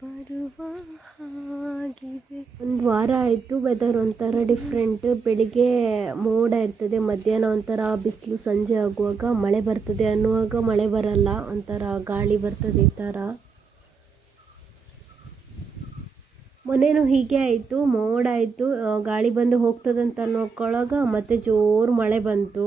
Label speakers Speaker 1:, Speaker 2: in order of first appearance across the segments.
Speaker 1: ಬರುವ ಹಾಗಿದೆ. ಒಂದು ವಾರ ಆಯಿತು ವೆದರ್ ಒಂಥರ ಡಿಫ್ರೆಂಟ್ ಬೆಳಿಗ್ಗೆ ಮೋಡ ಇರ್ತದೆ, ಮಧ್ಯಾಹ್ನ ಒಂಥರ ಬಿಸಿಲು ಸಂಜೆ ಆಗುವಾಗ ಮಳೆ ಬರ್ತದೆ ಅನ್ನುವಾಗ ಮಳೆ ಬರಲ್ಲ, ಒಂಥರ ಗಾಳಿ ಬರ್ತದೆ ಈ ಥರ. ಮೊನ್ನೆನೂ ಹೀಗೆ ಆಯಿತು, ಮೋಡ ಆಯಿತು ಗಾಳಿ ಬಂದು ಹೋಗ್ತದಂತ ನೋಡ್ಕೊಳ್ಳೋಗ ಮತ್ತೆ ಜೋರು ಮಳೆ ಬಂತು.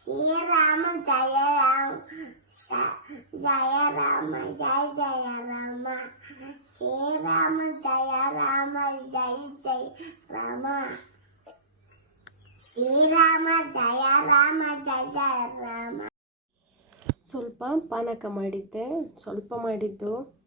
Speaker 2: ಶ್ರೀರಾಮ ಜಯ ರಾಮ ಜಯ ರಾಮ, ಜಯ ಜಯ ರಾಮ ಶ್ರೀರಾಮ ಜಯ ರಾಮ ಜಯ ಜಯ ರಾಮ. ಶ್ರೀರಾಮ ಜಯ ರಾಮ, ಜಯ ಜಯ ರಾಮ.
Speaker 1: ಸ್ವಲ್ಪ ಪಾನಕ ಮಾಡಿದ್ದೆ, ಸ್ವಲ್ಪ ಮಾಡಿದ್ದು.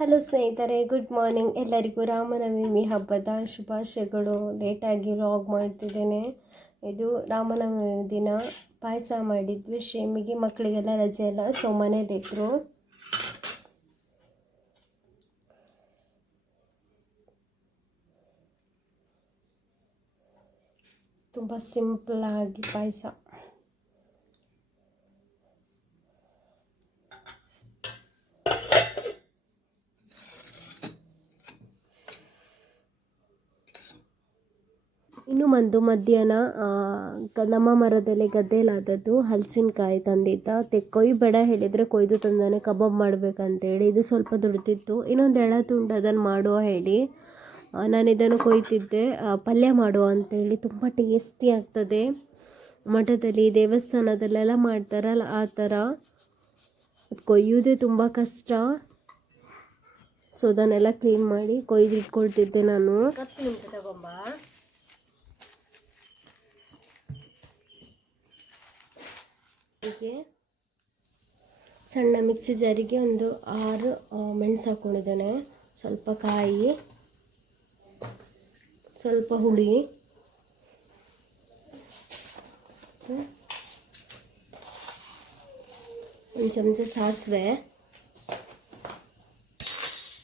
Speaker 1: ಹಲೋ ಸ್ನೇಹಿತರೆ ಗುಡ್ ಮಾರ್ನಿಂಗ್ ಎಲ್ಲರಿಗೂ ರಾಮನವಮಿ ಹಬ್ಬದ ಶುಭಾಶಯಗಳು. ಲೇಟಾಗಿ ಲಾಗ್ ಮಾಡ್ತಿದ್ದೇನೆ. ಇದು ರಾಮನವಮಿ ದಿನ. ಪಾಯಸ ಮಾಡಿದ್ವಿ, ಶೇಮಿಗೆ, ಮಕ್ಕಳಿಗೆಲ್ಲ ರಜೆ ಎಲ್ಲ ಸೊ ಮನೇಲಿದ್ರು ತುಂಬ ಸಿಂಪಲ್ ಆಗಿ ಪಾಯಸ. ಇನ್ನು ಒಂದು ಮಧ್ಯಾಹ್ನ ನಮ್ಮ ಮರದಲ್ಲಿ ಗದ್ದೆಲಾದದ್ದು ಹಲಸಿನಕಾಯಿ ತಂದಿದ್ದ. ತೆ ಕೊಯ್ಬೇಡ ಹೇಳಿದರೆ ಕೊಯ್ದು ತಂದಾನೆ ಕಬಾಬ್ ಮಾಡ್ಬೇಕಂತೇಳಿ. ಇದು ಸ್ವಲ್ಪ ದುಡ್ತಿತ್ತು ಇನ್ನೊಂದು ಎಳ ತುಂಡು ಅದನ್ನು ಮಾಡುವ ಹೇಳಿ. ನಾನು ಇದನ್ನು ಕೊಯ್ತಿದ್ದೆ. ಪಲ್ಯ ಮಾಡುವ ಅಂತೇಳಿ. ತುಂಬ ಟೇಸ್ಟಿ ಆಗ್ತದೆ. ಮಠದಲ್ಲಿ, ದೇವಸ್ಥಾನದಲ್ಲೆಲ್ಲ ಮಾಡ್ತಾರಲ್ಲ ಆ ಥರ ಕೊಯ್ಯೋದೇ ತುಂಬ ಕಷ್ಟ. ಸೊ, ಅದನ್ನೆಲ್ಲ ಕ್ಲೀನ್ ಮಾಡಿ ಕೊಯ್ದು ಇಟ್ಕೊಳ್ತಿದ್ದೆ ನಾನು ಹೀಗೆ ಸಣ್ಣ ಮಿಕ್ಸಿ ಜಾರಿಗೆ ಒಂದು ಆರು ಮೆಣಸು ಹಾಕ್ಕೊಂಡಿದ್ದೇನೆ ಸ್ವಲ್ಪ ಕಾಯಿ, ಸ್ವಲ್ಪ ಹುಳಿ ಒಂದು ಚಮಚ ಸಾಸಿವೆ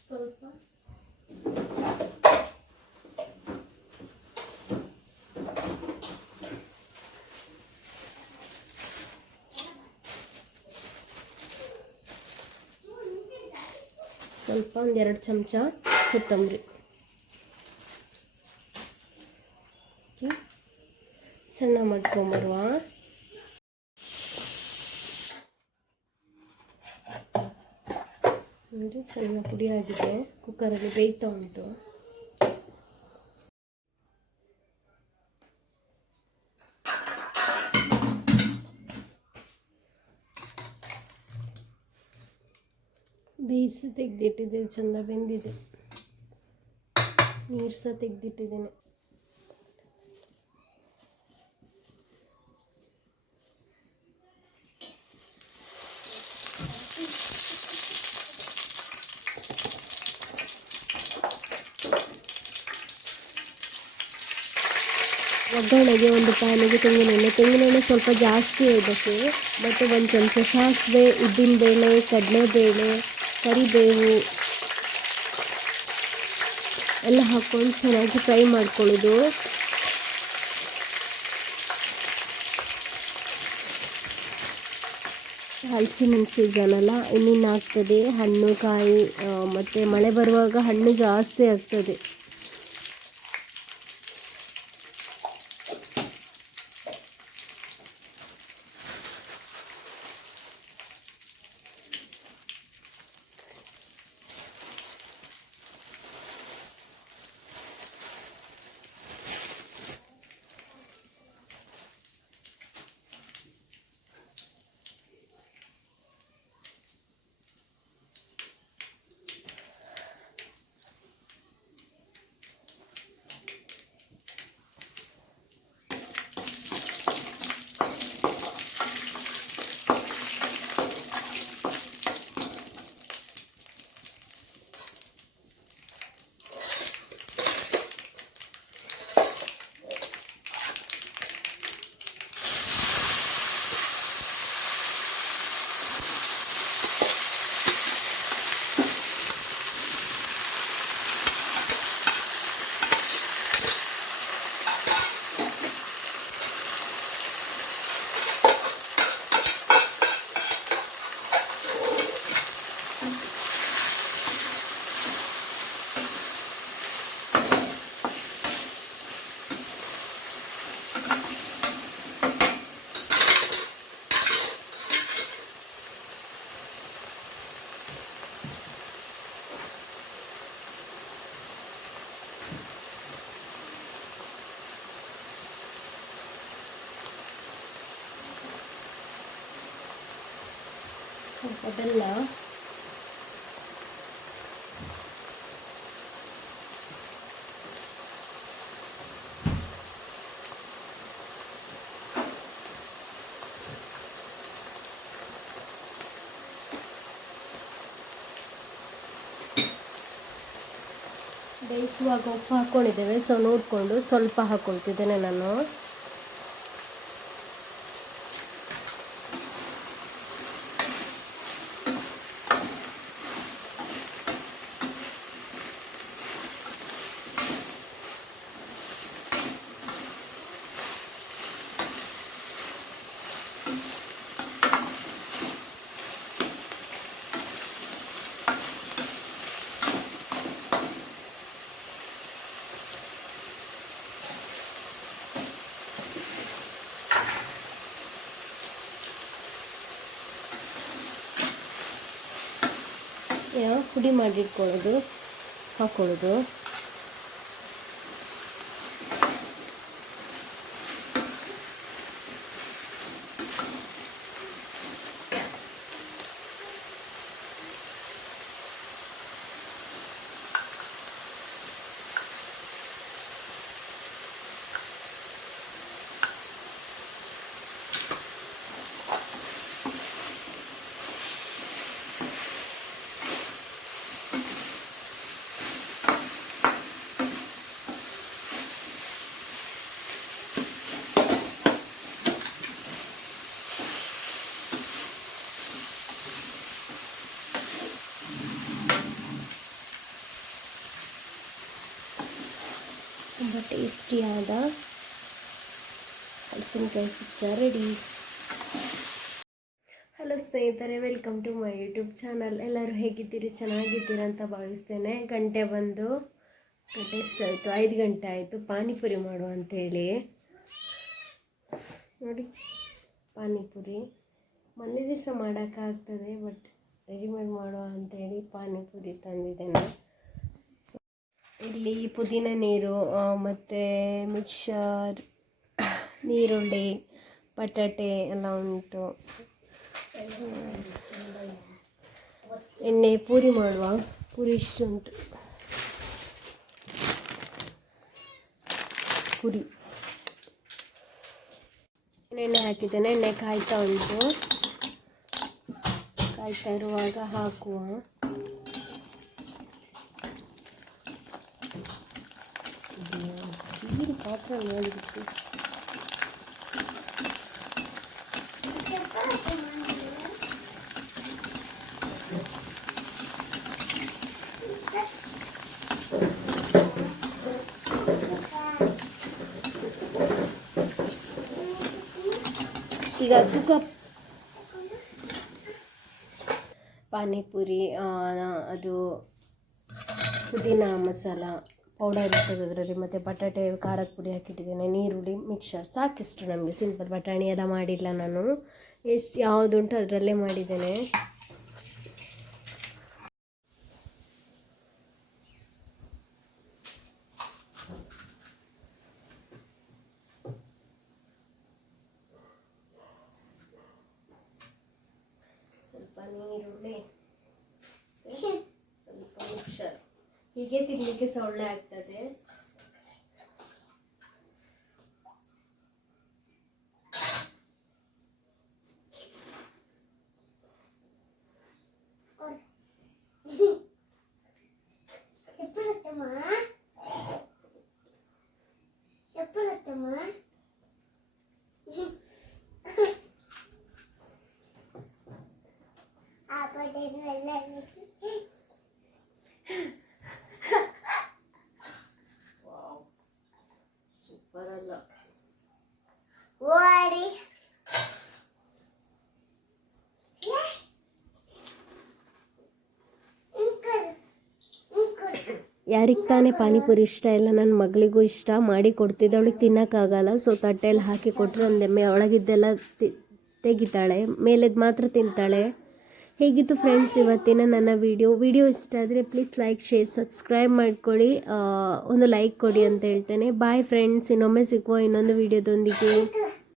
Speaker 1: ಸ್ವಲ್ಪ ಸ್ವಲ್ಪ ಒಂದೆರಡು ಚಮಚ ಕೊತ್ತಂಬರಿ. ಸಣ್ಣ ಮಾಡ್ಕೊಂಬರುವ. ಸಣ್ಣ ಪುಡಿ ಆಗಿದೆ. ಕುಕ್ಕರಲ್ಲಿ ಬೇಯ್ತಾ ಉಂಟು. ಬೇಯಿಸಿ ತೆಗೆದಿಟ್ಟಿದ್ದೀನಿ, ಚಂದ ಬೆಂದಿದೆ. ನೀರು ಸಹ ತೆಗೆದಿಟ್ಟಿದ್ದೀನಿ. ಒಗ್ಗರಣೆಗೆ ಒಂದು ಪ್ಯಾನಿಗೆ ತೆಂಗಿನೆಣ್ಣೆ. ತೆಂಗಿನೆಣ್ಣೆ ಸ್ವಲ್ಪ ಜಾಸ್ತಿ ಇದಕ್ಕೆ ಮತ್ತು ಒಂದು ಚಮಚ ಸಾಸಿವೆ ಉದ್ದಿನಬೇಳೆ ಕಡಲೆಬೇಳೆ ಕರಿಬೇವು ಎಲ್ಲ ಹಾಕ್ಕೊಂಡು ಚೆನ್ನಾಗಿ ಫ್ರೈ ಮಾಡ್ಕೊಳ್ಳೋದು. ಹಲಸಿನ ಸೀಸನ್ ಅಲ್ಲ ಇನ್ನಿನ್ನು ಆಗ್ತದೆ? ಹಣ್ಣು ಕಾಯಿ ಮತ್ತು ಮಳೆ ಬರುವಾಗ ಹಣ್ಣು ಜಾಸ್ತಿ ಆಗ್ತದೆ. ಬೆಲ್ಲ ಬೇಯಿಸುವಾಗ ಉಪ್ಪು ಹಾಕ್ಕೊಂಡಿದ್ದೇವೆ ಸೊ ನೋಡಿಕೊಂಡು ಸ್ವಲ್ಪ ಹಾಕ್ಕೊಳ್ತಿದ್ದೇನೆ ನಾನು. ಪುಡಿ ಮಾಡಿಟ್ಕೊಳ್ಳೋದು ಹಾಕ್ಕೊಳ್ಳೋದು ತುಂಬ ಟೇಸ್ಟಿಯಾದ ಹಲಸಿನಕಾಯಿ ಸುಕ್ಕ ರೆಡಿ ಹಲೋ ಸ್ನೇಹಿತರೆ welcome to my YouTube channel ಎಲ್ಲರೂ ಹೇಗಿದ್ದೀರಿ? ಚೆನ್ನಾಗಿದ್ದೀರಾ ಅಂತ ಭಾವಿಸ್ತೇನೆ. ಗಂಟೆ ಬಂದು, ಗಂಟೆ ಎಷ್ಟಾಯಿತು ಐದು ಗಂಟೆ ಆಯಿತು. ಪಾನಿಪುರಿ ಮಾಡು ಅಂತೇಳಿ ನೋಡಿ, ಪಾನಿಪುರಿ. ಮೊನ್ನೆ ದಿವಸ ಮಾಡೋಕ್ಕಾಗ್ತದೆ ಬಟ್ ರೆಡಿಮೇಡ್ ಮಾಡುವ ಅಂತೇಳಿ ಪಾನಿಪುರಿ ತಂದಿದ್ದೇನೆ. ಇಲ್ಲಿ ಪುದೀನ ನೀರು ಮತ್ತು ಮಿಕ್ಸರ್ ನೀರುಳ್ಳಿ ಬಟಾಟೆ ಎಲ್ಲ ಉಂಟು. ಎಣ್ಣೆ ಪೂರಿ ಮಾಡುವ. ಪೂರಿ ಇಷ್ಟು ಉಂಟು. ಪುರಿ. ಎಣ್ಣೆ ಹಾಕಿದ್ದೇನೆ. ಎಣ್ಣೆ ಕಾಯ್ತಾ ಉಂಟು. ಕಾಯ್ತಾ ಇರುವಾಗ ಹಾಕುವ. ಪಾತ್ರ ನೋಡಿಬಿಟ್ಟು ಈಗ ತೂಕ ಪಾನಿಪುರಿ ಅದು ಪುದೀನ ಮಸಾಲ ಪೌಡರ್ ಇರ್ತದೆ ಅದರಲ್ಲಿ ಮತ್ತು ಬಟಾಟೆ, ಖಾರದ ಪುಡಿ ಹಾಕಿಟ್ಟಿದ್ದೇನೆ, ನೀರುಳ್ಳಿ ಮಿಕ್ಸರ್ ಸಾಕಿಷ್ಟು ನಮಗೆ ಸಿಂಪಲ್ ಬಟಾಣಿ ಎಲ್ಲ ಮಾಡಿಲ್ಲ ನಾನು. ಎಷ್ಟು ಯಾವುದುಂಟು ಅದರಲ್ಲೇ ಮಾಡಿದ್ದೇನೆ. ಹೀಗೆ ತಿನ್ನಲಿಕ್ಕೆ ಸಹ ಒಳ್ಳೆ ಆಗ್ತದೆ
Speaker 2: చెప్పలత్తమ్మా
Speaker 1: ಯಾರಿಗೆ ತಾನೇ ಪಾನಿಪುರಿ ಇಷ್ಟ ಇಲ್ಲ ನನ್ನ ಮಗಳಿಗೂ ಇಷ್ಟ. ಮಾಡಿ ಕೊಡ್ತಿದ್ದೆ ಅವಳಿಗೆ ತಿನ್ನೋಕ್ಕಾಗಲ್ಲ. ಸೊ ತಟ್ಟೆಯಲ್ಲಿ ಹಾಕಿ ಕೊಟ್ಟರೆ ಒಂದೆಮ್ಮೆ ಒಳಗಿದ್ದೆಲ್ಲ ತಿ- ತೆಗಿತಾಳೆ. ಮೇಲೆದು ಮಾತ್ರ ತಿಂತಾಳೆ. ಹೇಗಿತ್ತು ಫ್ರೆಂಡ್ಸ್ ಇವತ್ತಿನ ನನ್ನ ವಿಡಿಯೋ ವಿಡಿಯೋ ಇಷ್ಟ ಆದರೆ ಪ್ಲೀಸ್ ಲೈಕ್ ಶೇರ್ ಸಬ್ಸ್ಕ್ರೈಬ್ ಮಾಡ್ಕೊಳ್ಳಿ. ಒಂದು ಲೈಕ್ ಕೊಡಿ ಅಂತ ಹೇಳ್ತೇನೆ. ಬಾಯ್ ಫ್ರೆಂಡ್ಸ್ ಇನ್ನೊಮ್ಮೆ ಸಿಕ್ಕುವ ಇನ್ನೊಂದು ವಿಡಿಯೋದೊಂದಿಗೆ